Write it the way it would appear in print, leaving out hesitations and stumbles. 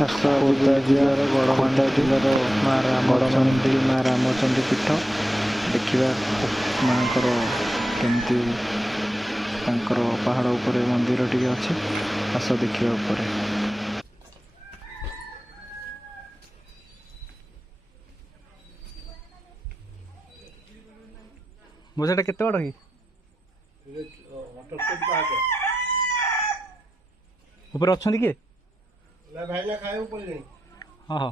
ଖୋର୍ଦ୍ଧା ଜିଲ୍ଲାର ଗଡ଼ମାଣ୍ଡା ଜିଲ୍ଲାର ମା ରାମଚଣ୍ଡୀ ପୀଠ ଦେଖିବା ମାଙ୍କର କେମିତି ତାଙ୍କର ପାହାଡ଼ ଉପରେ ମନ୍ଦିର ଟିକେ ଅଛି, ଆସ ଦେଖିବା ଉପରେ। ସେଟା କେତେ ବାଟ କି ଉପରେ ଅଛନ୍ତି କିଏ? ଭାଇନା ଖାଇବାକୁ ପଡ଼ିଲେଣି। ହଁ ହଁ।